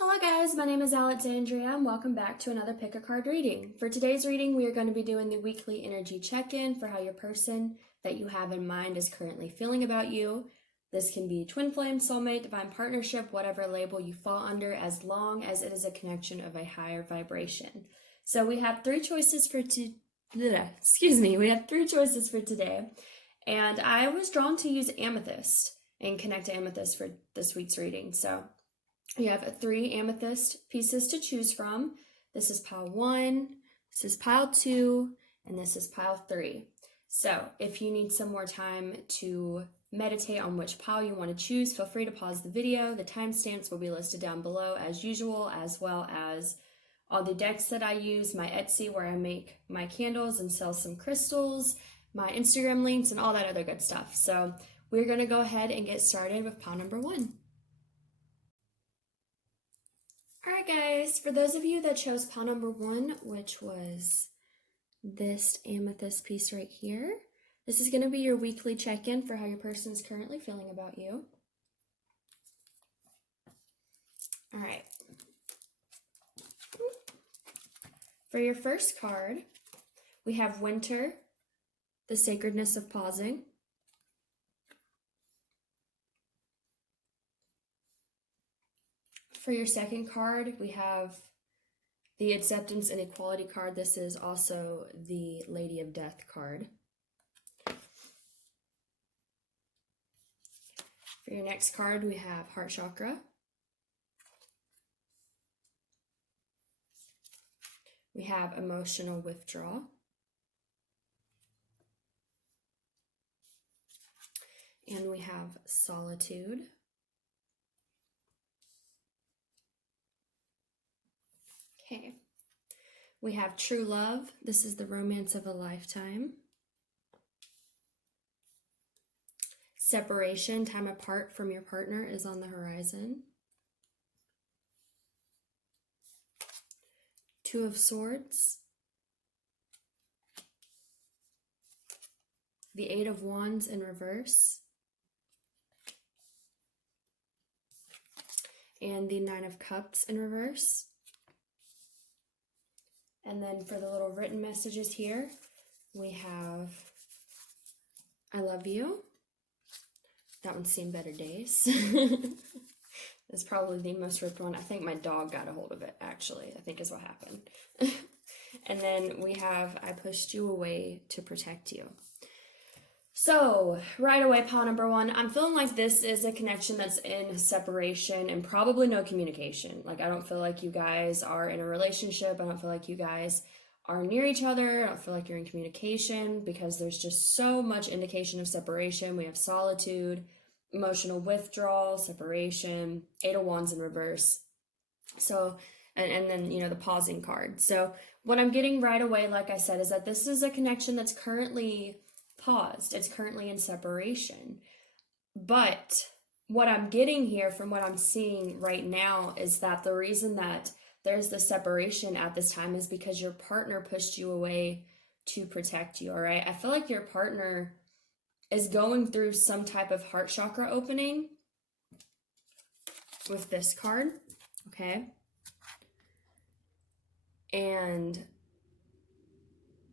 Hello guys, my name is Alexandria and welcome back to another pick a card reading. For today's reading, we are going to be doing the weekly energy check-in for how your person that you have in mind is currently feeling about you. This can be twin flame, soulmate, divine partnership, whatever label you fall under, as long as it is a connection of a higher vibration. So we have three choices for today, and I was drawn to use amethyst and connect to amethyst for this week's reading. So you have three amethyst pieces to choose from. This is pile 1, this is pile 2, and this is pile 3. So if you need some more time to meditate on which pile you want to choose, feel free to pause the video. The timestamps will be listed down below as usual, as well as all the decks that I use, my Etsy where I make my candles and sell some crystals, my Instagram links, and all that other good stuff. So we're going to go ahead and get started with pile number 1. Alright guys, for those of you that chose pile number 1, which was this amethyst piece right here, this is going to be your weekly check-in for how your person is currently feeling about you. Alright. For your first card, we have Winter, the sacredness of pausing. For your second card, we have the Acceptance and Equality card. This is also the Lady of Death card. For your next card, we have Heart Chakra. We have Emotional Withdrawal. And we have Solitude. Okay, we have True Love. This is the romance of a lifetime. Separation, time apart from your partner is on the horizon. Two of Swords. The Eight of Wands in reverse. And the Nine of Cups in reverse. And then for the little written messages here, we have, I love you. That one's seen better days. It's probably the most ripped one. I think my dog got a hold of it, actually, I think is what happened. And then we have, I pushed you away to protect you. So, right away, pile number 1, I'm feeling like this is a connection that's in separation and probably no communication. Like, I don't feel like you guys are in a relationship. I don't feel like you guys are near each other. I don't feel like you're in communication because there's just so much indication of separation. We have solitude, emotional withdrawal, separation, Eight of Wands in reverse. So, and then, you know, the pausing card. So, what I'm getting right away, like I said, is that this is a connection that's currently paused. It's currently in separation. But what I'm getting here from what I'm seeing right now is that the reason that there's the separation at this time is because your partner pushed you away to protect you, all right? I feel like your partner is going through some type of heart chakra opening with this card, okay? And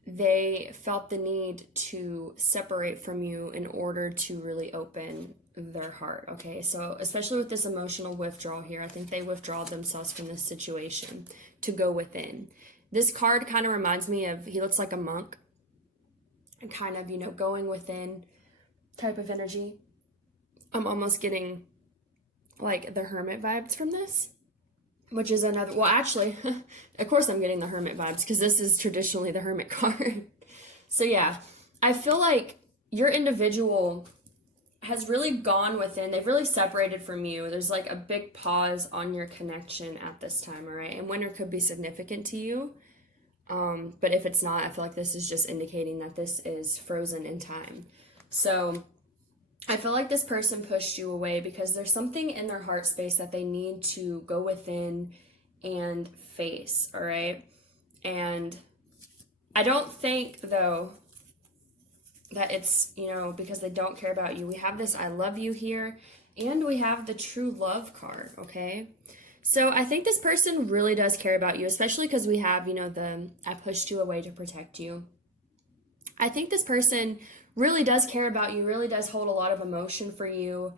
they felt the need to separate from you in order to really open their heart, okay? So especially with this emotional withdrawal here, I think they withdraw themselves from this situation to go within. This card kind of reminds me of, he looks like a monk and kind of, you know, going within type of energy. I'm almost getting like the Hermit vibes from this, which is another, well, actually, of course I'm getting the Hermit vibes because this is traditionally the Hermit card. So yeah, I feel like your individual has really gone within, they've really separated from you. There's like a big pause on your connection at this time, all right? And winter could be significant to you, but if it's not, I feel like this is just indicating that this is frozen in time. So I feel like this person pushed you away because there's something in their heart space that they need to go within and face, all right? And I don't think, though, that it's, you know, because they don't care about you. We have this I love you here, and we have the True Love card, okay? So I think this person really does care about you, especially because we have, I pushed you away to protect you. I think this person really does care about you, really does hold a lot of emotion for you,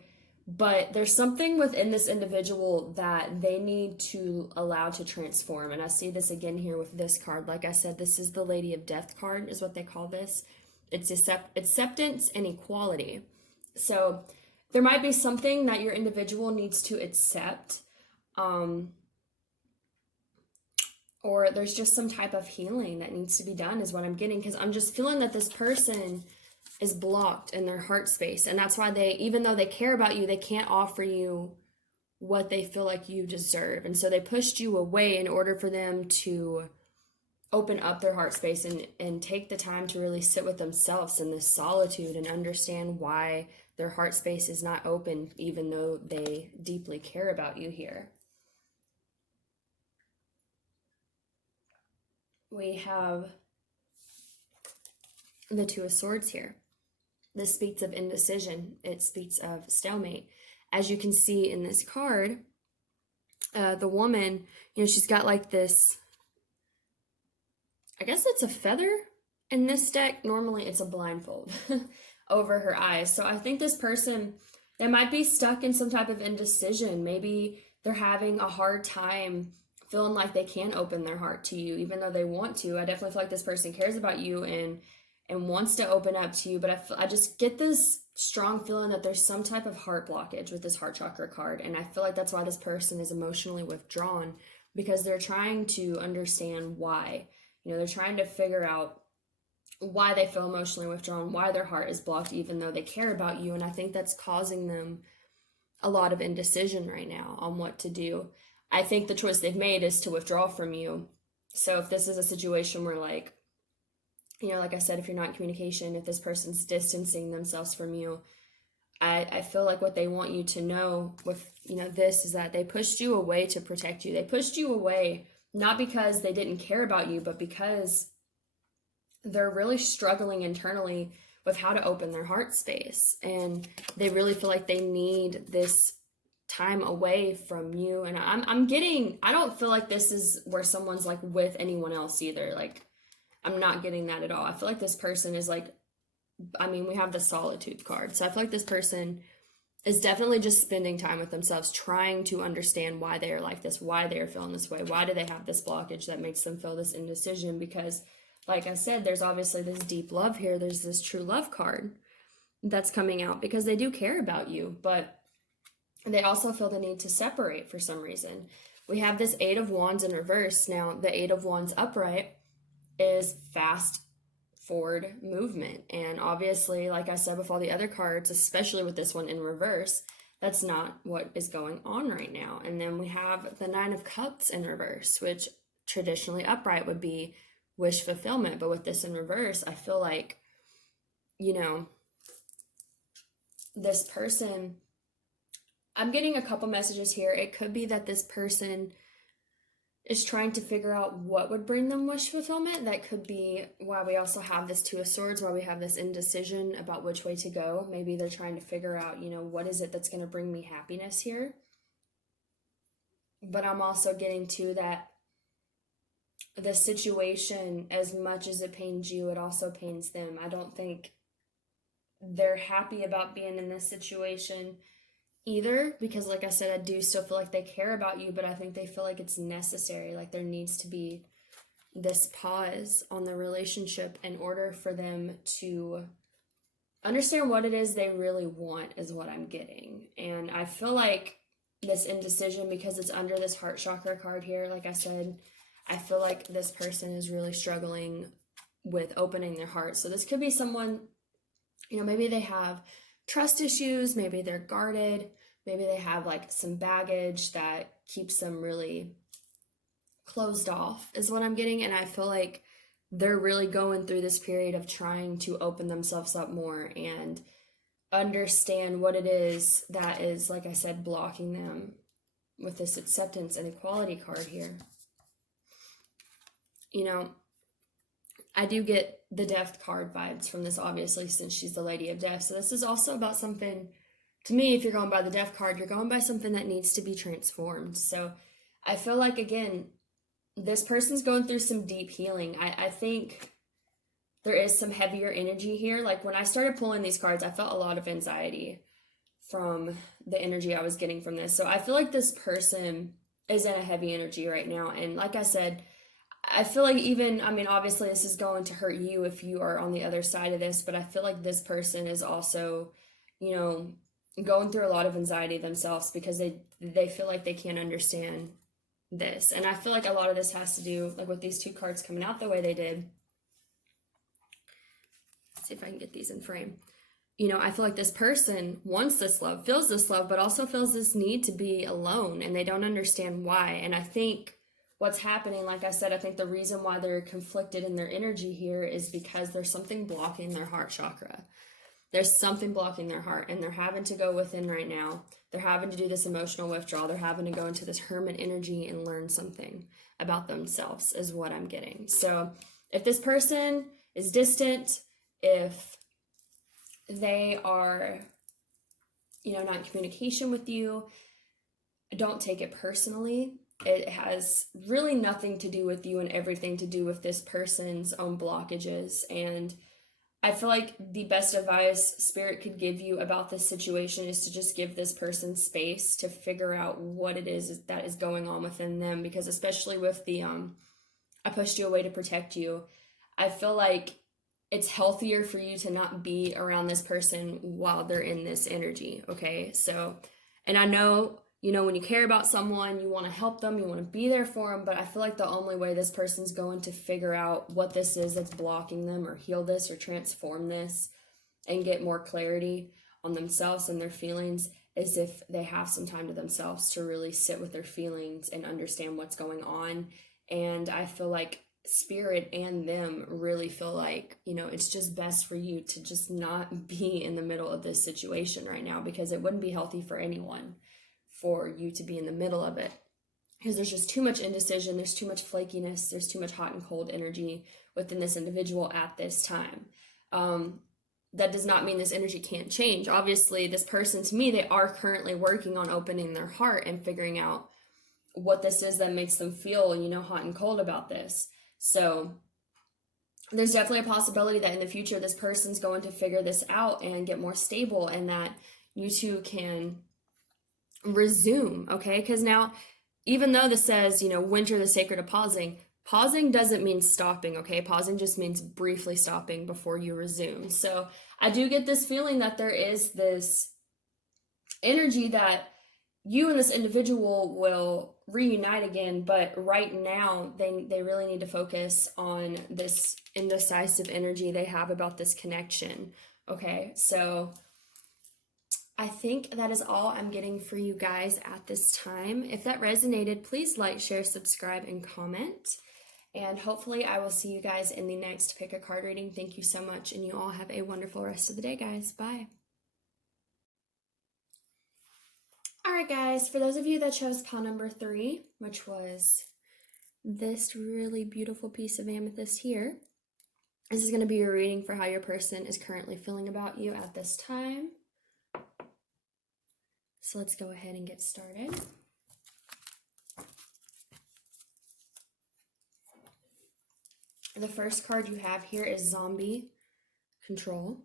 but there's something within this individual that they need to allow to transform. And I see this again here with this card. Like I said, this is the Lady of Death card, is what they call this. It's acceptance and equality. So there might be something that your individual needs to accept, or there's just some type of healing that needs to be done, is what I'm getting, because I'm just feeling that this person is blocked in their heart space, and that's why they, even though they care about you, they can't offer you what they feel like you deserve, and so they pushed you away in order for them to open up their heart space and take the time to really sit with themselves in this solitude and understand why their heart space is not open, even though they deeply care about you here. We have the Two of Swords here. This speaks of indecision. It speaks of stalemate. As you can see in this card, the woman, she's got like this, I guess it's a feather in this deck. Normally it's a blindfold over her eyes. So I think this person, they might be stuck in some type of indecision. Maybe they're having a hard time feeling like they can open their heart to you, even though they want to. I definitely feel like this person cares about you and wants to open up to you, but I just get this strong feeling that there's some type of heart blockage with this heart chakra card, and I feel like that's why this person is emotionally withdrawn, because they're trying to understand why. They're trying to figure out why they feel emotionally withdrawn, why their heart is blocked, even though they care about you, and I think that's causing them a lot of indecision right now on what to do. I think the choice they've made is to withdraw from you. So if this is a situation where, like I said, if you're not in communication, if this person's distancing themselves from you, I feel like what they want you to know with, this is that they pushed you away to protect you. They pushed you away not because they didn't care about you, but because they're really struggling internally with how to open their heart space. And they really feel like they need this time away from you. And I don't feel like this is where someone's like with anyone else either. Like, I'm not getting that at all. I feel like this person is like, we have the Solitude card. So I feel like this person is definitely just spending time with themselves, trying to understand why they are like this, why they are feeling this way, why do they have this blockage that makes them feel this indecision. Because, like I said, there's obviously this deep love here. There's this true love card that's coming out because they do care about you, but they also feel the need to separate for some reason. We have this Eight of Wands in reverse. Now, the Eight of Wands upright is fast forward movement, and obviously, like I said with all the other cards, especially with this one in reverse, that's not what is going on right now. And then we have the Nine of Cups in reverse, which traditionally upright would be wish fulfillment, but with this in reverse, I feel like this person, I'm getting a couple messages here. It could be that this person is trying to figure out what would bring them wish fulfillment. That could be why we also have this Two of Swords, why we have this indecision about which way to go. Maybe they're trying to figure out, what is it that's going to bring me happiness here? But I'm also getting to that the situation, as much as it pains you, it also pains them. I don't think they're happy about being in this situation either, because like I said, I do still feel like they care about you, but I think they feel like it's necessary, like there needs to be this pause on the relationship in order for them to understand what it is they really want, is what I'm getting. And I feel like this indecision, because it's under this heart chakra card here, like I said, I feel like this person is really struggling with opening their heart. So this could be someone, maybe they have trust issues, maybe they're guarded, maybe they have like some baggage that keeps them really closed off, is what I'm getting. And I feel like they're really going through this period of trying to open themselves up more and understand what it is that is, like I said, blocking them with this acceptance and equality card here. I do get the Death card vibes from this, obviously, since she's the Lady of Death. So this is also about something, to me, if you're going by the Death card, you're going by something that needs to be transformed. So I feel like, again, this person's going through some deep healing. I think there is some heavier energy here. Like when I started pulling these cards, I felt a lot of anxiety from the energy I was getting from this. So I feel like this person is in a heavy energy right now. And like I said, I feel like even, I mean, obviously this is going to hurt you if you are on the other side of this, but I feel like this person is also, you know, going through a lot of anxiety themselves because they feel like they can't understand this. And I feel like a lot of this has to do, like with these two cards coming out the way they did. Let's see if I can get these in frame. You know, I feel like this person wants this love, feels this love, but also feels this need to be alone, and they don't understand why. And I think what's happening, like I said, I think the reason why they're conflicted in their energy here is because there's something blocking their heart chakra. There's something blocking their heart, and they're having to go within right now. They're having to do this emotional withdrawal. They're having to go into this hermit energy and learn something about themselves is what I'm getting. So if this person is distant, if they are, you know, not in communication with you, don't take it personally. It has really nothing to do with you and everything to do with this person's own blockages. And I feel like the best advice Spirit could give you about this situation is to just give this person space to figure out what it is that is going on within them. Because especially with the, I pushed you away to protect you, I feel like it's healthier for you to not be around this person while they're in this energy, okay? So, and I know, you know, when you care about someone, you want to help them, you want to be there for them, but I feel like the only way this person's going to figure out what this is that's blocking them or heal this or transform this and get more clarity on themselves and their feelings is if they have some time to themselves to really sit with their feelings and understand what's going on. And I feel like Spirit and them really feel like, you know, it's just best for you to just not be in the middle of this situation right now, because it wouldn't be healthy for anyone for you to be in the middle of it, because there's just too much indecision, there's too much flakiness, there's too much hot and cold energy within this individual at this time. That does not mean this energy can't change. Obviously, this person, to me, they are currently working on opening their heart and figuring out what this is that makes them feel, you know, hot and cold about this. So there's definitely a possibility that in the future this person's going to figure this out and get more stable, and that you two can resume, okay? Because now, even though this says, you know, winter the sacred of pausing, pausing doesn't mean stopping, okay? Pausing just means briefly stopping before you resume. So I do get this feeling that there is this energy that you and this individual will reunite again, but right now they really need to focus on this indecisive energy they have about this connection, okay? So I think that is all I'm getting for you guys at this time. If that resonated, please like, share, subscribe, and comment. And hopefully I will see you guys in the next Pick a Card reading. Thank you so much, and you all have a wonderful rest of the day, guys. Bye. Alright guys, for those of you that chose pile number 3, which was this really beautiful piece of amethyst here, this is going to be your reading for how your person is currently feeling about you at this time. So let's go ahead and get started. The first card you have here is Zombie Control.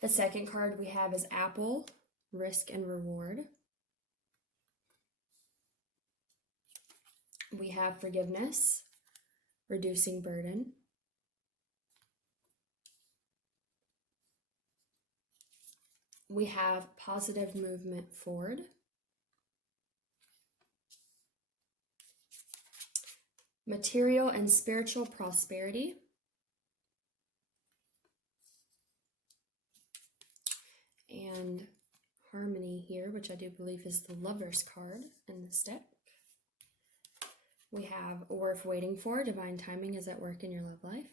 The second card we have is Apple, Risk and Reward. We have Forgiveness, Reducing Burden. We have Positive Movement Forward. Material and Spiritual Prosperity. And Harmony here, which I do believe is the Lover's card in this deck. We have Worth Waiting For, Divine Timing is at work in your love life.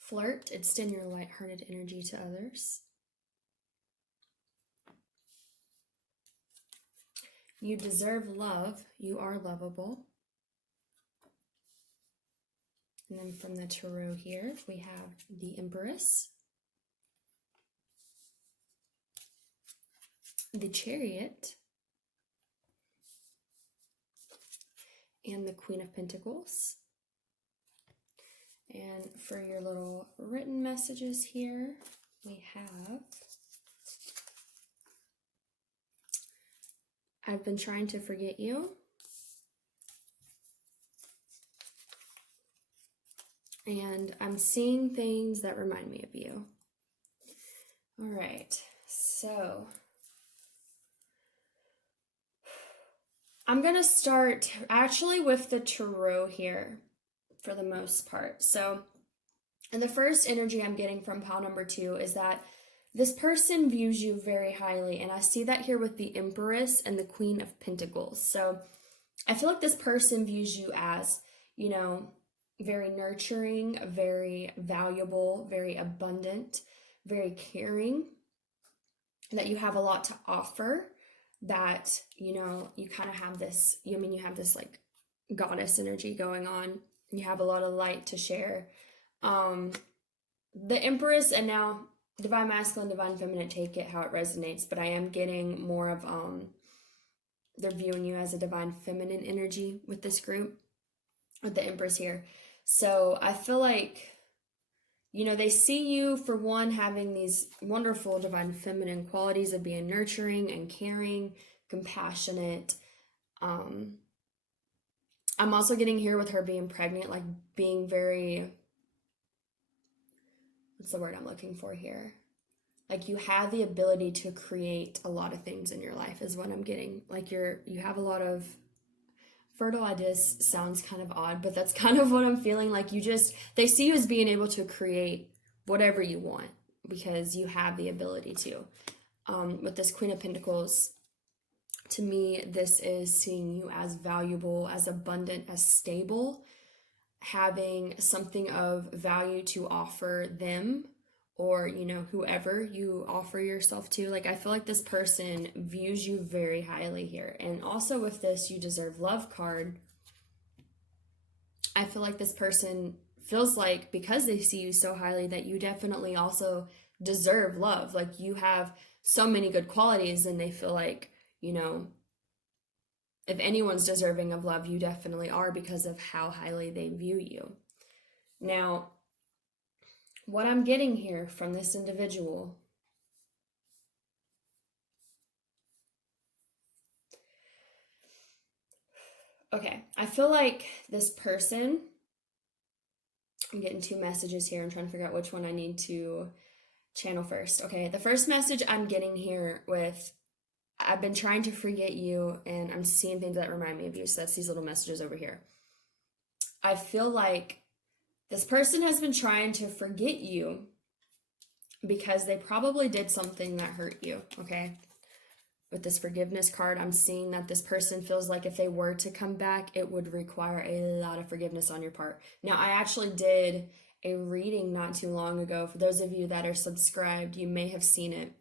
Flirt, extend your lighthearted energy to others. You deserve love, you are lovable. And then from the tarot here, we have the Empress, the Chariot, and the Queen of Pentacles. And for your little written messages here, we have, I've been trying to forget you. And I'm seeing things that remind me of you. All right, so I'm going to start actually with the tarot here for the most part. So, and the first energy I'm getting from pile number 2 is that this person views you very highly. And I see that here with the Empress and the Queen of Pentacles. So I feel like this person views you as, you know, very nurturing, very valuable, very abundant, very caring, that you have a lot to offer, that, you know, you kind of have this, you have this like goddess energy going on. You have a lot of light to share. The Empress, and now Divine Masculine, Divine Feminine, take it how it resonates, but I am getting more of, they're viewing you as a Divine Feminine energy with this group, with the Empress here. So I feel like, you know, they see you, for one, having these wonderful Divine Feminine qualities of being nurturing and caring, compassionate. I'm also getting here with her being pregnant, like being very, what's the word I'm looking for here? Like you have the ability to create a lot of things in your life is what I'm getting. Like you have a lot of fertile ideas. Sounds kind of odd, but that's kind of what I'm feeling. Like they see you as being able to create whatever you want because you have the ability to. With this Queen of Pentacles, to me, this is seeing you as valuable, as abundant, as stable, having something of value to offer them, or, you know, whoever you offer yourself to. Like, I feel like this person views you very highly here. And also with this You Deserve Love card, I feel like this person feels like, because they see you so highly, that you definitely also deserve love. Like, you have so many good qualities, and they feel like, you know, if anyone's deserving of love, you definitely are, because of how highly they view you. Now, what I'm getting here from this individual okay, I feel like this person, I'm getting 2 messages here. I'm trying to figure out which one I need to channel first. Okay, the first message I'm getting here with, I've been trying to forget you, and I'm seeing things that remind me of you. So that's these little messages over here. I feel like this person has been trying to forget you because they probably did something that hurt you, okay? With this forgiveness card, I'm seeing that this person feels like if they were to come back, it would require a lot of forgiveness on your part. Now, I actually did a reading not too long ago. For those of you that are subscribed, you may have seen it.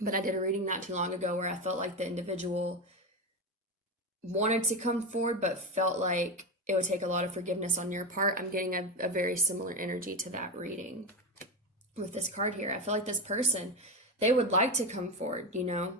But I did a reading not too long ago where I felt like the individual wanted to come forward, but felt like it would take a lot of forgiveness on your part. I'm getting a very similar energy to that reading with this card here. I feel like this person, they would like to come forward, you know,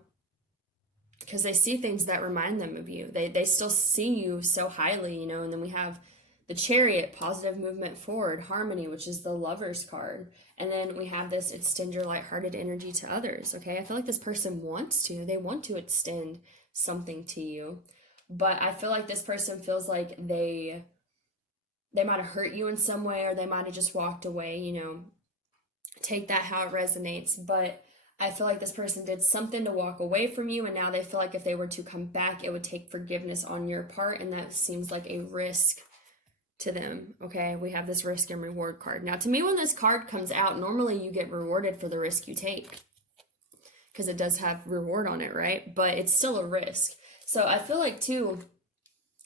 because they see things that remind them of you. They still see you so highly, you know. And then we have the Chariot, positive movement forward, harmony, which is the Lover's card. And then we have this extend your lighthearted energy to others, okay? I feel like this person wants to. They want to extend something to you. But I feel like this person feels like they might have hurt you in some way, or they might have just walked away, you know. Take that how it resonates. But I feel like this person did something to walk away from you, and now they feel like if they were to come back, it would take forgiveness on your part, and that seems like a risk to them, okay? We have this risk and reward card. Now, to me, when this card comes out, normally you get rewarded for the risk you take, because it does have reward on it, right? But it's still a risk. So I feel like, too,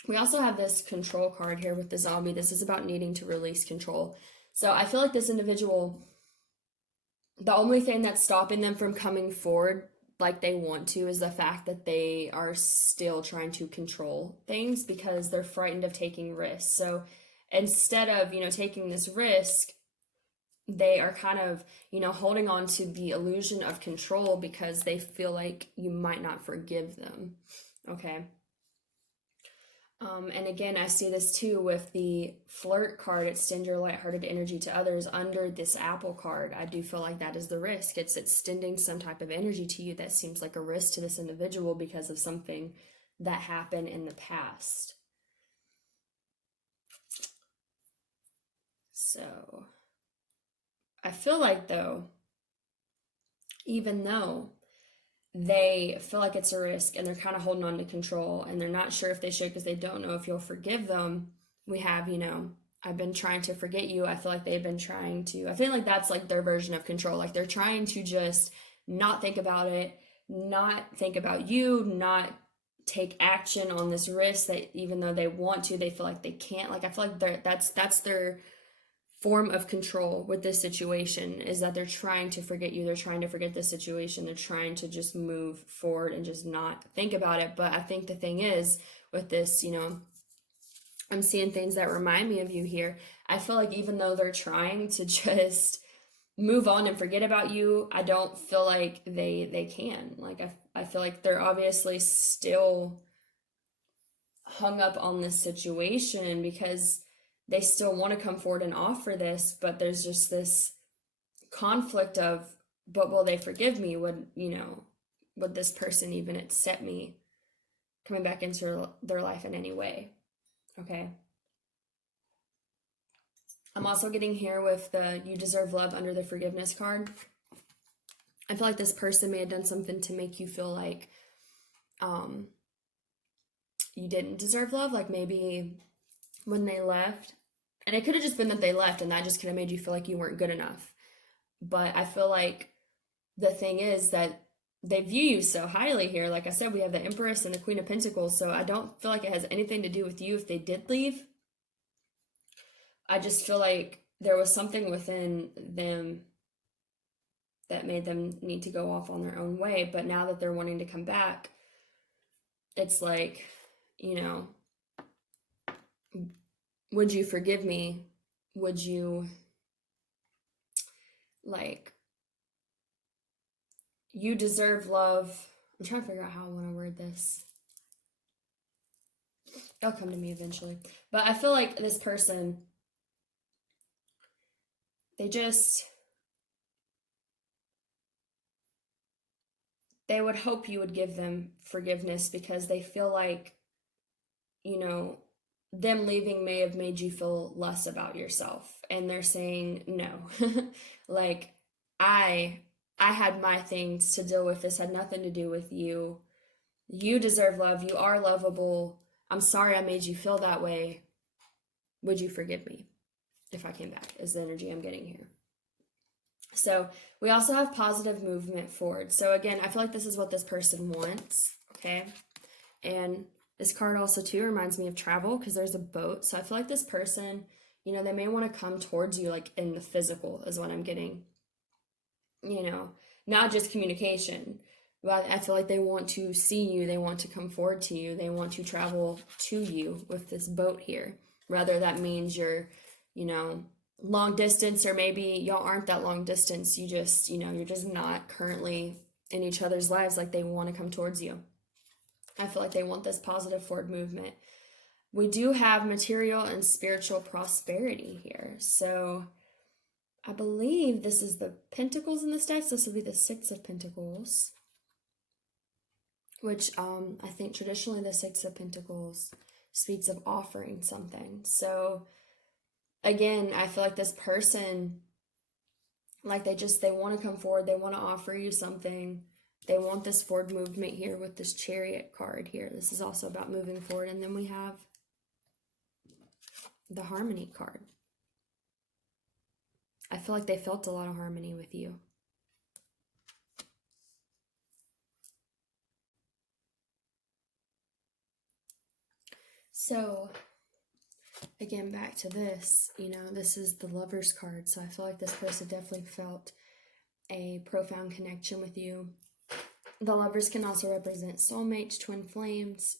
we also have this control card here with the zombie. This is about needing to release control. So I feel like this individual, the only thing that's stopping them from coming forward like they want to is the fact that they are still trying to control things because they're frightened of taking risks. So instead of, taking this risk, they are kind of, holding on to the illusion of control because they feel like you might not forgive them. Okay. And again, I see this too with the flirt card. Extend your lighthearted energy to others. Under this apple card, I do feel like that is the risk. It's extending some type of energy to you that seems like a risk to this individual because of something that happened in the past. So I feel like, though, even though they feel like it's a risk and they're kind of holding on to control and they're not sure if they should because they don't know if you'll forgive them, we have, I've been trying to forget you. I feel like they've been trying to, I feel like that's like their version of control. Like they're trying to just not think about it, not think about you, not take action on this risk that even though they want to, they feel like they can't. Like I feel like that's their form of control with this situation, is that they're trying to forget you. They're trying to forget the situation. They're trying to just move forward and just not think about it. But I think the thing is with this, I'm seeing things that remind me of you here. I feel like even though they're trying to just move on and forget about you, I don't feel like they can. Like I feel like they're obviously still hung up on this situation because they still want to come forward and offer this, but there's just this conflict of, but will they forgive me? Would this person even accept me coming back into their life in any way? Okay. I'm also getting here with the you deserve love under the forgiveness card. I feel like this person may have done something to make you feel like you didn't deserve love. Like maybe when they left, and it could have just been that they left and that just could have made you feel like you weren't good enough. But I feel like the thing is that they view you so highly here. Like I said, we have the Empress and the Queen of Pentacles, so I don't feel like it has anything to do with you if they did leave. I just feel like there was something within them that made them need to go off on their own way. But now that they're wanting to come back, it's like, would you forgive me? Would you, like, you deserve love. I'm trying to figure out how I want to word this. It'll come to me eventually. But I feel like this person, they would hope you would give them forgiveness because they feel like, them leaving may have made you feel less about yourself. And they're saying, no, like, I had my things to deal with. This had nothing to do with you. You deserve love. You are lovable. I'm sorry I made you feel that way. Would you forgive me if I came back, is the energy I'm getting here. So we also have positive movement forward. So again, I feel like this is what this person wants, okay? And this card also too reminds me of travel because there's a boat. So I feel like this person, they may want to come towards you like in the physical is what I'm getting. Not just communication, but I feel like they want to see you. They want to come forward to you. They want to travel to you with this boat here. Whether that means you're, long distance, or maybe y'all aren't that long distance. You just, you're just not currently in each other's lives. Like they want to come towards you. I feel like they want this positive forward movement. We do have material and spiritual prosperity here. So I believe this is the Pentacles in this deck. So this will be the Six of Pentacles, which I think traditionally the Six of Pentacles speaks of offering something. So again, I feel like this person, like they want to come forward. They want to offer you something. They want this forward movement here with this Chariot card here. This is also about moving forward. And then we have the Harmony card. I feel like they felt a lot of harmony with you. So again, back to this, this is the Lover's card. So I feel like this person definitely felt a profound connection with you. The Lovers can also represent soulmates, twin flames,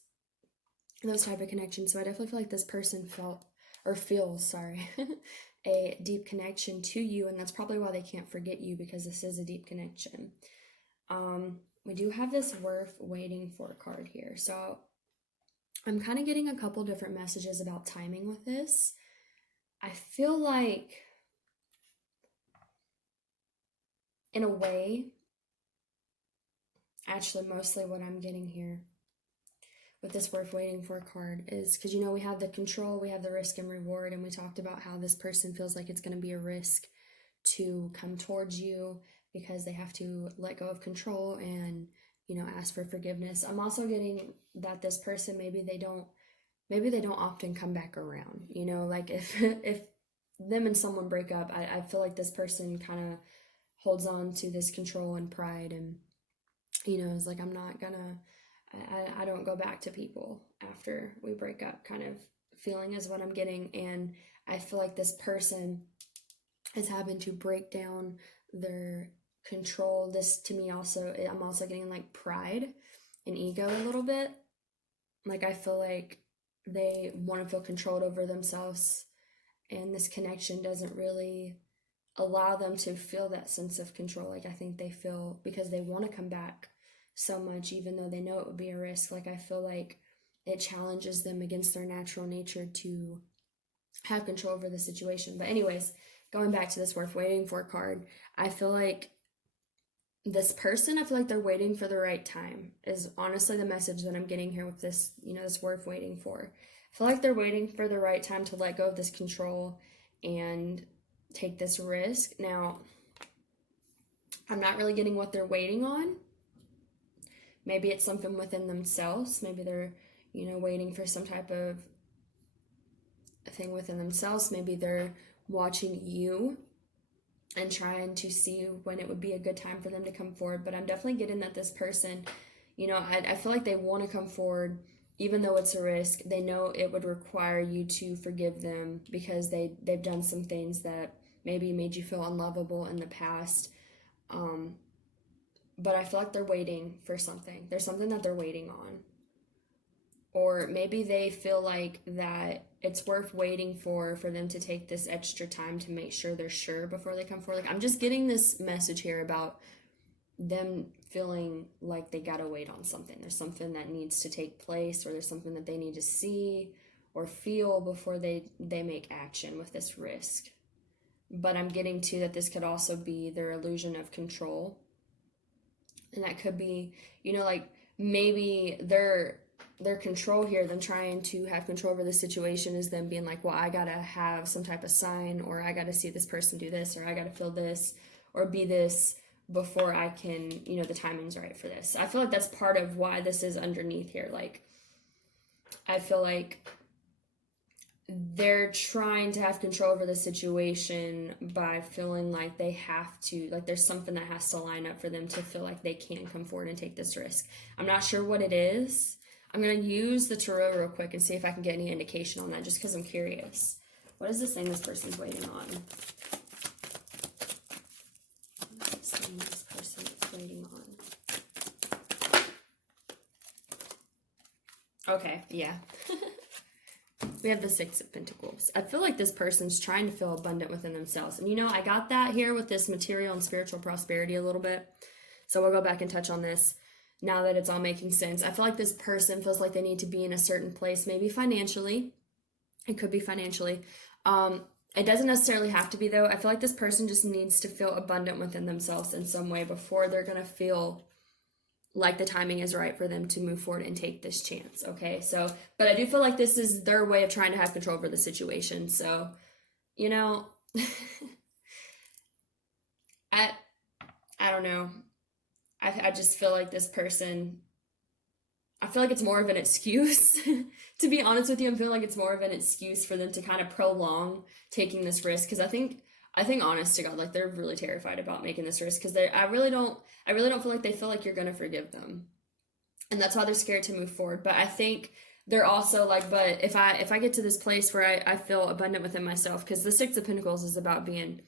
those type of connections. So I definitely feel like this person felt or feels, sorry, a deep connection to you, and that's probably why they can't forget you, because this is a deep connection. We do have this worth waiting for card here. So I'm kind of getting a couple different messages about timing with this. I feel like, in a way, actually mostly what I'm getting here with this worth waiting for card is, because we have the control, we have the risk and reward, and we talked about how this person feels like it's going to be a risk to come towards you because they have to let go of control and ask for forgiveness. I'm also getting that this person, maybe they don't often come back around. Like if them and someone break up, I feel like this person kind of holds on to this control and pride, and is like, I don't go back to people after we break up, kind of feeling is what I'm getting. And I feel like this person is having to break down their control. This, to me, also, I'm also getting like pride and ego a little bit. Like, I feel like they want to feel controlled over themselves, and this connection doesn't really allow them to feel that sense of control. Like, I think they feel, because they want to come back so much, even though they know it would be a risk, like, I feel like it challenges them against their natural nature to have control over the situation. But anyways, going back to this worth waiting for card, I feel like this person, I feel like they're waiting for the right time, is honestly the message that I'm getting here with this, this worth waiting for. I feel like they're waiting for the right time to let go of this control and take this risk. Now, I'm not really getting what they're waiting on. Maybe it's something within themselves. Maybe they're, waiting for some type of thing within themselves. Maybe they're watching you and trying to see when it would be a good time for them to come forward. But I'm definitely getting that this person, I feel like they want to come forward, even though it's a risk. They know it would require you to forgive them because they've done some things that maybe made you feel unlovable in the past. But I feel like they're waiting for something. There's something that they're waiting on. Or maybe they feel like that it's worth waiting for them to take this extra time to make sure they're sure before they come forward. Like, I'm just getting this message here about them feeling like they gotta wait on something. There's something that needs to take place, or there's something that they need to see or feel before they make action with this risk. But I'm getting to that this could also be their illusion of control. And that could be, like, maybe their control here, them trying to have control over the situation, is them being like, well, I gotta have some type of sign, or I gotta see this person do this, or I gotta feel this, or be this before I can, the timing's right for this. I feel like that's part of why this is underneath here. Like, I feel like they're trying to have control over the situation by feeling like they have to, like, there's something that has to line up for them to feel like they can come forward and take this risk. I'm not sure what it is. I'm going to use the tarot real quick and see if I can get any indication on that, just because I'm curious. What is this thing this person's waiting on? What is this thing this person is waiting on? Okay, yeah. We have the Six of Pentacles. I feel like this person's trying to feel abundant within themselves. And I got that here with this material and spiritual prosperity a little bit. So we'll go back and touch on this now that it's all making sense. I feel like this person feels like they need to be in a certain place, maybe financially. It could be financially. It doesn't necessarily have to be, though. I feel like this person just needs to feel abundant within themselves in some way before they're going to feel like the timing is right for them to move forward and take this chance. Okay, so, but I do feel like this is their way of trying to have control over the situation. So, I don't know. I just feel like this person, I feel like it's more of an excuse. To be honest with you, I'm feeling like it's more of an excuse for them to kind of prolong taking this risk. Because I think honest to God, like, they're really terrified about making this risk, because I really don't feel like they feel like you're going to forgive them. And that's why they're scared to move forward. But I think they're also like, but if I get to this place where I feel abundant within myself, because the Six of Pentacles is about being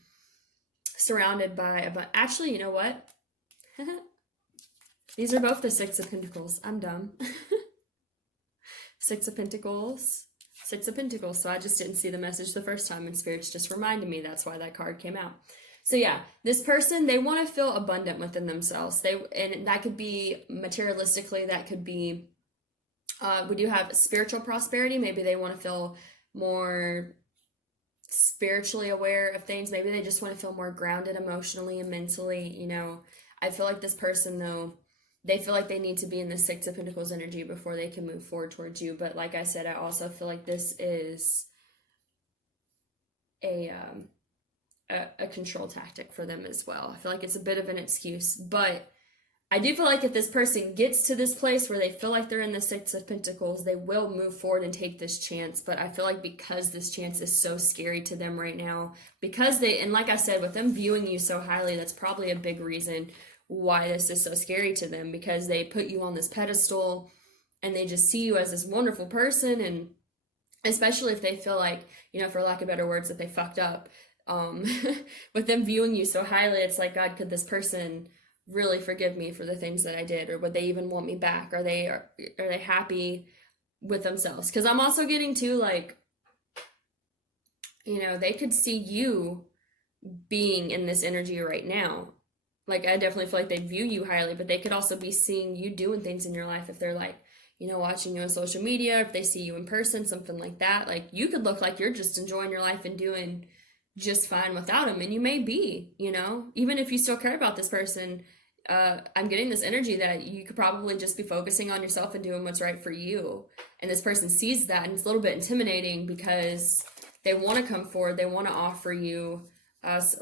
surrounded by, but actually, you know what? These are both the Six of Pentacles. I'm dumb. Six of Pentacles, Six of Pentacles, so I just didn't see the message the first time, and Spirit's just reminded me that's why that card came out. So yeah, this person, they want to feel abundant within themselves. And that could be materialistically, that could be, we do have spiritual prosperity. Maybe they want to feel more spiritually aware of things. Maybe they just want to feel more grounded emotionally and mentally. You know, I feel like this person, though, they feel like they need to be in the Six of Pentacles energy before they can move forward towards you. But like I said, I also feel like this is a control tactic for them as well. I feel like it's a bit of an excuse, but I do feel like if this person gets to this place where they feel like they're in the Six of Pentacles, they will move forward and take this chance. But I feel like because this chance is so scary to them right now, and like I said, with them viewing you so highly, that's probably a big reason why this is so scary to them, because they put you on this pedestal and they just see you as this wonderful person. And especially if they feel like, you know, for lack of better words, that they fucked up, with them viewing you so highly, it's like, God, could this person really forgive me for the things that I did, or would they even want me back? Are they happy with themselves? Because I'm also getting to, like, you know, they could see you being in this energy right now. Like, I definitely feel like they view you highly, but they could also be seeing you doing things in your life if they're, like, you know, watching you on social media, if they see you in person, something like that. Like, you could look like you're just enjoying your life and doing just fine without them, and you may be, you know, even if you still care about this person. I'm getting this energy that you could probably just be focusing on yourself and doing what's right for you, and this person sees that, and it's a little bit intimidating because they want to come forward, they want to offer you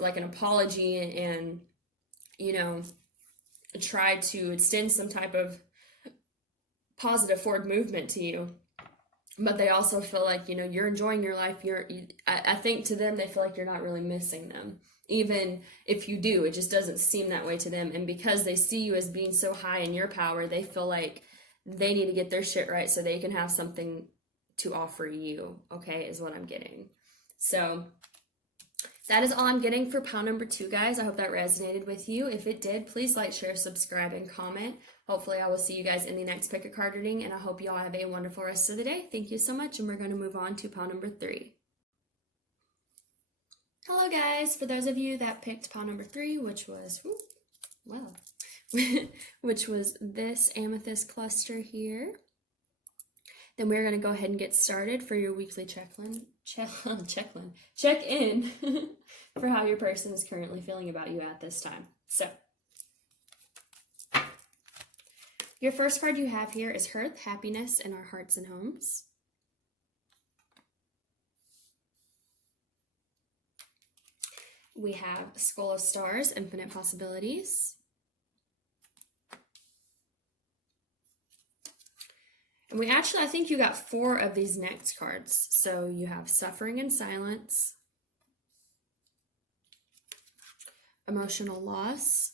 like an apology, and you know, try to extend some type of positive forward movement to you. But they also feel like, you know, you're enjoying your life. I think to them, they feel like you're not really missing them. Even if you do, it just doesn't seem that way to them. And because they see you as being so high in your power, they feel like they need to get their shit right so they can have something to offer you, okay, is what I'm getting. So that is all I'm getting for pile number 2, guys. I hope that resonated with you. If it did, please like, share, subscribe, and comment. Hopefully I will see you guys in the next pick a card reading, and I hope you all have a wonderful rest of the day. Thank you so much, and we're going to move on to pile number 3. Hello, guys. For those of you that picked pile number 3, which was, which was this amethyst cluster here, then we're going to go ahead and get started for your weekly check-in for how your person is currently feeling about you at this time. So, your first card you have here is Hearth, happiness in our hearts and homes. We have Skull of Stars, infinite possibilities. And I think you got 4 of these next cards. So you have Suffering in Silence, Emotional Loss,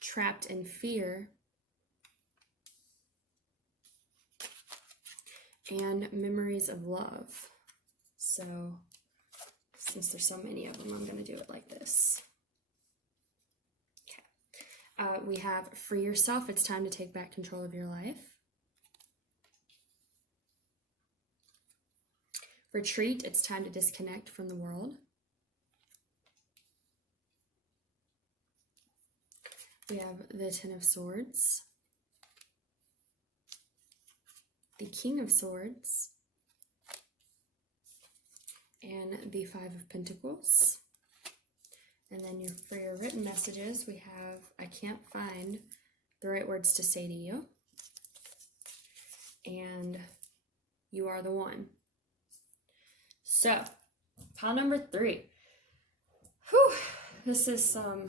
Trapped in Fear, and Memories of Love. So since there's so many of them, I'm going to do it like this. We have Free Yourself. It's time to take back control of your life. Retreat. It's time to disconnect from the world. We have the Ten of Swords, the King of Swords, and the Five of Pentacles. And then for your written messages, we have, I can't find the right words to say to you, and you are the one. So, pile number 3. Whew, this is some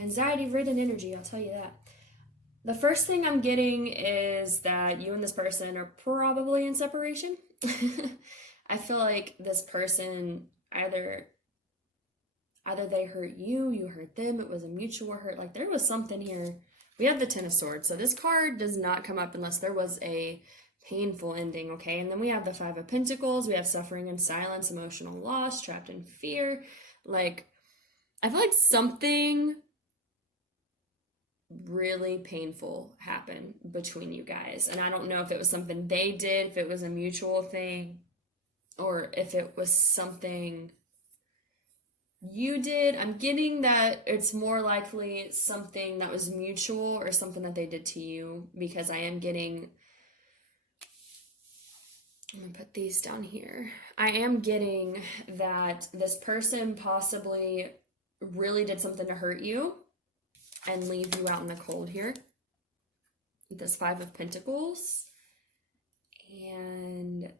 anxiety-ridden energy, I'll tell you that. The first thing I'm getting is that you and this person are probably in separation. I feel like this person either they hurt you, you hurt them, it was a mutual hurt. Like, there was something here. We have the Ten of Swords, so this card does not come up unless there was a painful ending, okay? And then we have the Five of Pentacles, we have Suffering in Silence, Emotional Loss, Trapped in Fear. Like, I feel like something really painful happen between you guys. And I don't know if it was something they did, if it was a mutual thing, or if it was something you did. I'm getting that it's more likely something that was mutual or something that they did to you, because I am getting, I'm gonna put these down here. I am getting that this person possibly really did something to hurt you and leave you out in the cold here. This Five of Pentacles. And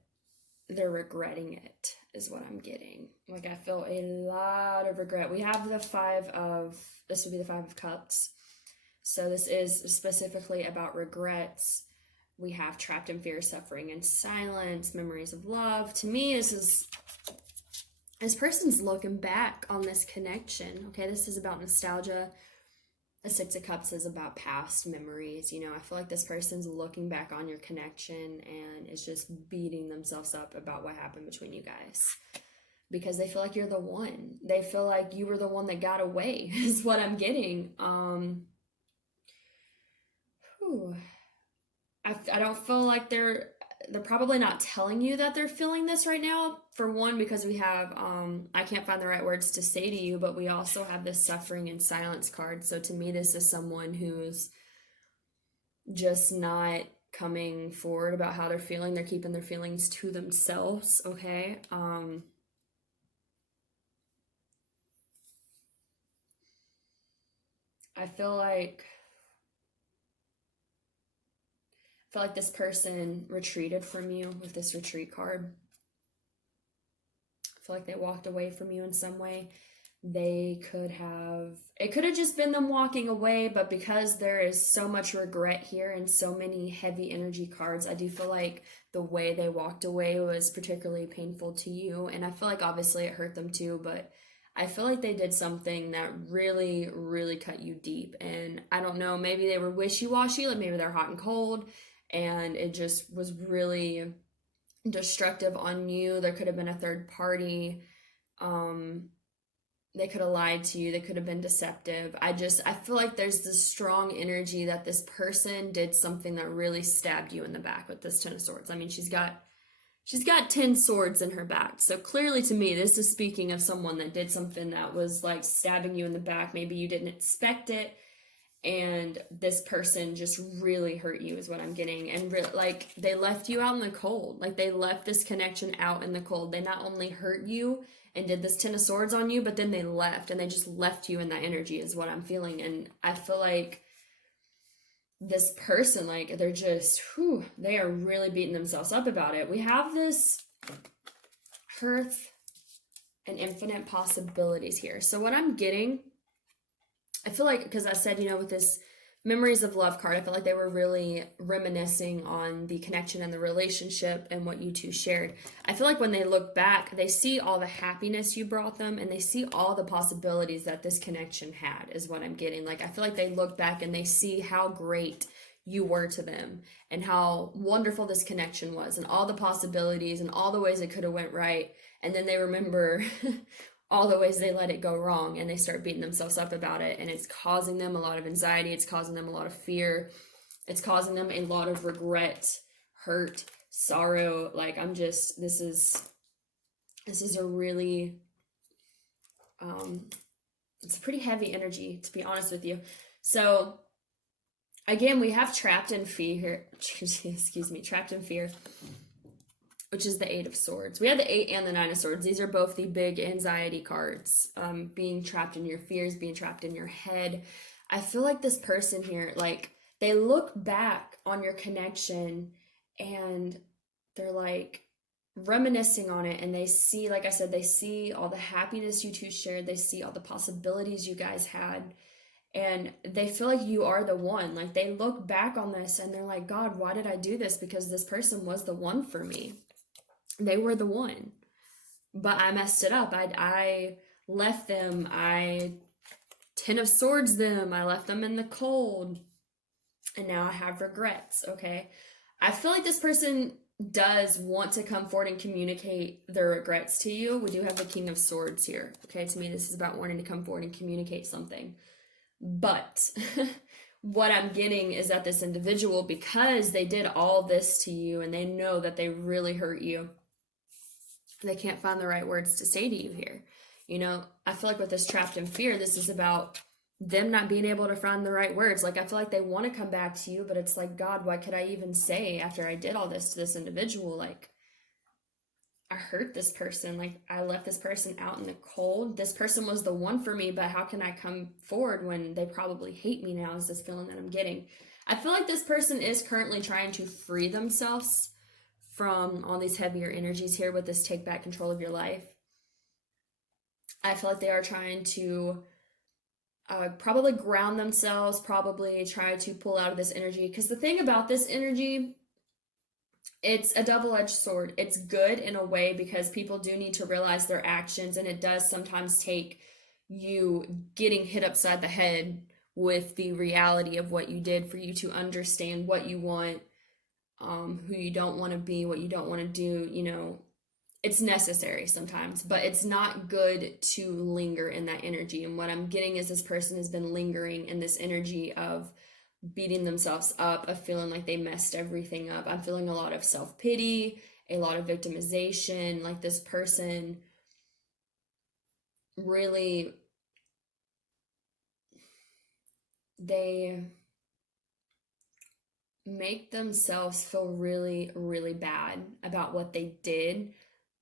they're regretting it, is what I'm getting. Like, I feel a lot of regret. We have this would be the Five of Cups. So this is specifically about regrets. We have trapped in fear, suffering, and silence, memories of love. To me, this person's looking back on this connection. Okay, this is about nostalgia. The Six of Cups is about past memories. You know, I feel like this person's looking back on your connection and is just beating themselves up about what happened between you guys, because they feel like you're the one. They feel like you were the one that got away, is what I'm getting. I don't feel like they're probably not telling you that they're feeling this right now. For one, because we have, I can't find the right words to say to you, but we also have this suffering and silence card. So to me, this is someone who's just not coming forward about how they're feeling. They're keeping their feelings to themselves, okay? I feel like this person retreated from you with this retreat card. I feel like they walked away from you in some way. It could have just been them walking away, but because there is so much regret here and so many heavy energy cards, I do feel like the way they walked away was particularly painful to you. And I feel like obviously it hurt them too, but I feel like they did something that really, really cut you deep. And I don't know, maybe they were wishy-washy, like maybe they're hot and cold, and it just was really destructive on you. There could have been a third party. They could have lied to you. They could have been deceptive. I feel like there's this strong energy that this person did something that really stabbed you in the back with this Ten of Swords. I mean, she's got 10 swords in her back. So clearly to me, this is speaking of someone that did something that was like stabbing you in the back. Maybe you didn't expect it, and this person just really hurt you, is what I'm getting. And like, they left you out in the cold. Like, they left this connection out in the cold. They not only hurt you and did this Ten of Swords on you, but then they left, and they just left you in that energy, is what I'm feeling. And I feel like this person, like, they're just, they are really beating themselves up about it. We have this Hearth and infinite possibilities here. So what I'm getting, I feel like, because I said, with this memories of love card, I feel like they were really reminiscing on the connection and the relationship and what you two shared. I feel like when they look back, they see all the happiness you brought them, and they see all the possibilities that this connection had, is what I'm getting. Like, I feel like they look back and they see how great you were to them and how wonderful this connection was and all the possibilities and all the ways it could have went right. And then they remember all the ways they let it go wrong, and they start beating themselves up about it, and it's causing them a lot of anxiety, it's causing them a lot of fear, it's causing them a lot of regret, hurt, sorrow. Like, this is a really, it's a pretty heavy energy, to be honest with you. So again, we have trapped in fear, trapped in fear, which is the Eight of Swords. We have the Eight and the Nine of Swords. These are both the big anxiety cards. Being trapped in your fears, being trapped in your head. I feel like this person here, like, they look back on your connection and they're like reminiscing on it, and they see, like I said, they see all the happiness you two shared. They see all the possibilities you guys had, and they feel like you are the one. Like, they look back on this and they're like, God, why did I do this? Because this person was the one for me. They were the one, but I messed it up. I left them. I Ten of Swords them. I left them in the cold, and now I have regrets. Okay. I feel like this person does want to come forward and communicate their regrets to you. We do have the King of Swords here. Okay. To me, this is about wanting to come forward and communicate something, but what I'm getting is that this individual, because they did all this to you and they know that they really hurt you, they can't find the right words to say to you here. You know, I feel like with this trapped in fear, this is about them not being able to find the right words. Like, I feel like they want to come back to you, but it's like, God, what could I even say after I did all this to this individual? Like, I hurt this person. Like, I left this person out in the cold. This person was the one for me, but how can I come forward when they probably hate me now, is this feeling that I'm getting. I feel like this person is currently trying to free themselves from all these heavier energies here with this take back control of your life. I feel like they are trying to probably ground themselves, probably try to pull out of this energy. Because the thing about this energy, it's a double-edged sword. It's good in a way because people do need to realize their actions, and it does sometimes take you getting hit upside the head with the reality of what you did for you to understand what you want, who you don't want to be, what you don't want to do. You know, it's necessary sometimes, but it's not good to linger in that energy. And what I'm getting is this person has been lingering in this energy of beating themselves up, of feeling like they messed everything up. I'm feeling a lot of self-pity, a lot of victimization. Like, this person really, they make themselves feel really, really bad about what they did,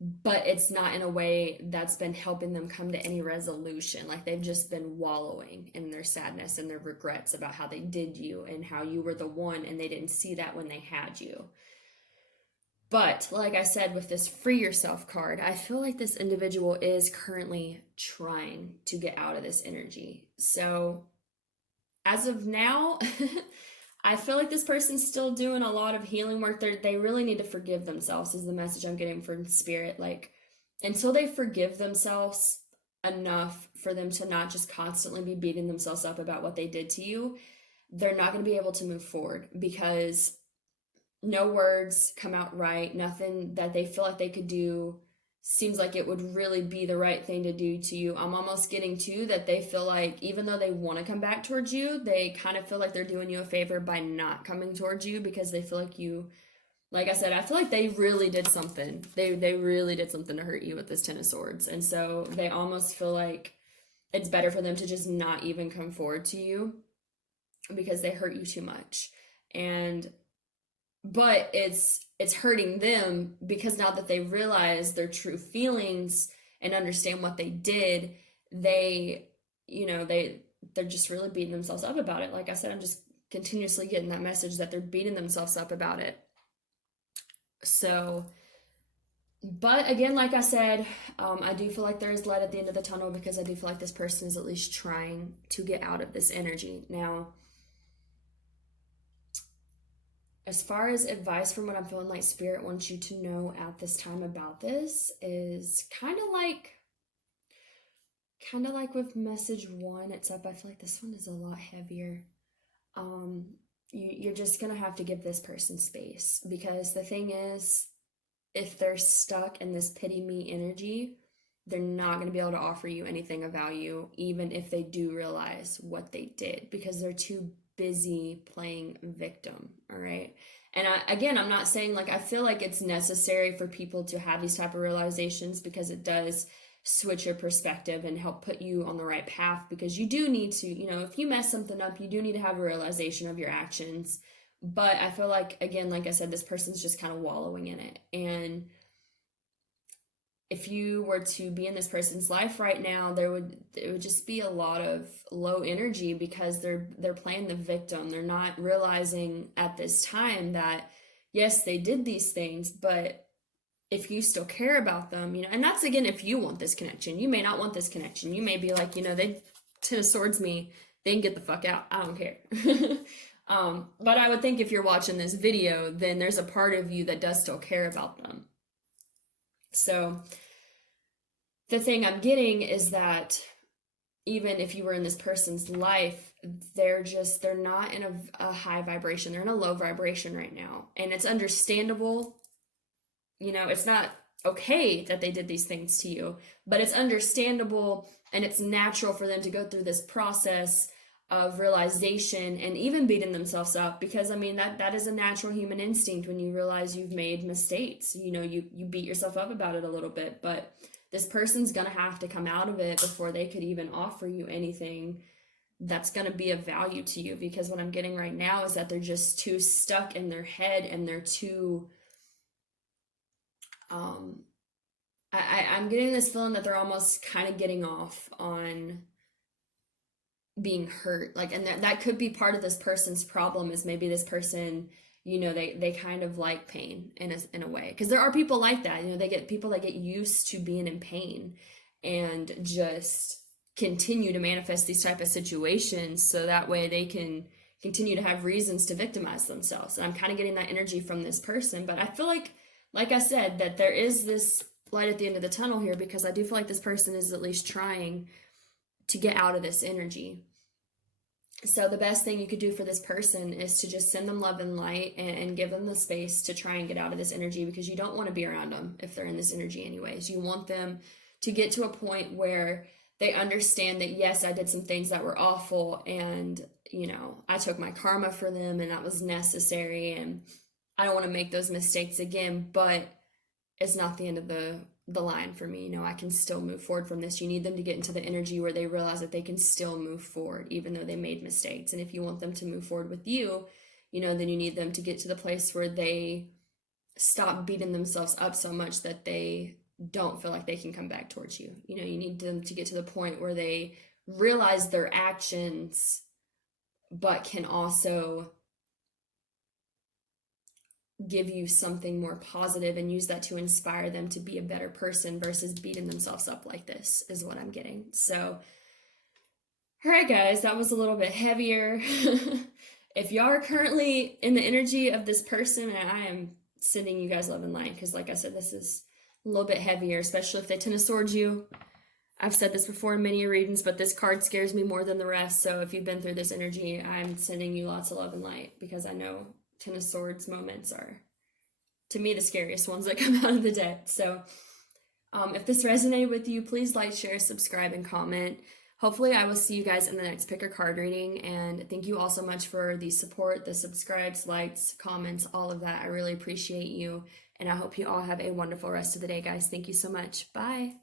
but it's not in a way that's been helping them come to any resolution. Like, they've just been wallowing in their sadness and their regrets about how they did you and how you were the one, and they didn't see that when they had you. But like I said, with this free yourself card, I feel like this individual is currently trying to get out of this energy. So as of now, I feel like this person's still doing a lot of healing work. They really need to forgive themselves, is the message I'm getting from Spirit. Like, until they forgive themselves enough for them to not just constantly be beating themselves up about what they did to you, they're not going to be able to move forward, because no words come out right. Nothing that they feel like they could do seems like it would really be the right thing to do to you. I'm almost getting too that they feel like, even though they want to come back towards you, they kind of feel like they're doing you a favor by not coming towards you, because they feel like you, like I said, I feel like they really did something. They really did something to hurt you with this Ten of Swords. And so they almost feel like it's better for them to just not even come forward to you because they hurt you too much. But it's hurting them, because now that they realize their true feelings and understand what they did, they're just really beating themselves up about it. Like I said, I'm just continuously getting that message that they're beating themselves up about it. So, but again, like I said, I do feel like there is light at the end of the tunnel, because I do feel like this person is at least trying to get out of this energy. Now, as far as advice from what I'm feeling like Spirit wants you to know at this time about this is kind of like with message 1, it's up. I feel like this one is a lot heavier. You're just going to have to give this person space, because the thing is, if they're stuck in this pity me energy, they're not going to be able to offer you anything of value, even if they do realize what they did, because they're too busy playing victim. All right. And I'm not saying, like, I feel like it's necessary for people to have these type of realizations, because it does switch your perspective and help put you on the right path, because you do need to, if you mess something up, you do need to have a realization of your actions. But I feel like, again, like I said, this person's just kind of wallowing in it. And if you were to be in this person's life right now, it would just be a lot of low energy, because they're playing the victim. They're not realizing at this time that, yes, they did these things, but if you still care about them, and that's, again, if you want this connection. You may not want this connection. You may be like, they Ten of Swords me, they can get the fuck out. I don't care. But I would think if you're watching this video, then there's a part of you that does still care about them. So the thing I'm getting is that even if you were in this person's life, they're not in a high vibration. They're in a low vibration right now. And it's understandable. It's not okay that they did these things to you, but it's understandable, and it's natural for them to go through this process of realization and even beating themselves up, because I mean that is a natural human instinct. When you realize you've made mistakes, you know, you beat yourself up about it a little bit, but this person's gonna have to come out of it before they could even offer you anything that's gonna be of value to you. Because what I'm getting right now is that they're just too stuck in their head, and they're too I'm getting this feeling that they're almost kind of getting off on being hurt, like, and that could be part of this person's problem, is maybe this person, you know, they kind of like pain in a way, because there are people like that, you know, they get people that get used to being in pain and just continue to manifest these type of situations so that way they can continue to have reasons to victimize themselves. And I'm kind of getting that energy from this person, but I feel like I said, that there is this light at the end of the tunnel here, because I do feel like this person is at least trying to get out of this energy. So the best thing you could do for this person is to just send them love and light, and give them the space to try and get out of this energy, because you don't want to be around them if they're in this energy anyways. You want them to get to a point where they understand that, yes, I did some things that were awful, and, you know, I took my karma for them, and that was necessary, and I don't want to make those mistakes again, but it's not the end of the line for me. You know, I can still move forward from this. You need them to get into the energy where they realize that they can still move forward even though they made mistakes. And if you want them to move forward with you, you know, then you need them to get to the place where they stop beating themselves up so much that they don't feel like they can come back towards you. You know, you need them to get to the point where they realize their actions, but can also give you something more positive and use that to inspire them to be a better person versus beating themselves up like this, is what I'm getting. So, all right, guys, that was a little bit heavier. If y'all are currently in the energy of this person, and I am sending you guys love and light, because like I said, this is a little bit heavier, especially if they Ten of Swords you. I've said this before in many readings, but this card scares me more than the rest. So if you've been through this energy, I'm sending you lots of love and light, because I know Ten of Swords moments are, to me, the scariest ones that come out of the deck. So if this resonated with you, please like, share, subscribe, and comment. Hopefully I will see you guys in the next pick a card reading. And thank you all so much for the support, the subscribes, likes, comments, all of that. I really appreciate you. And I hope you all have a wonderful rest of the day, guys. Thank you so much. Bye.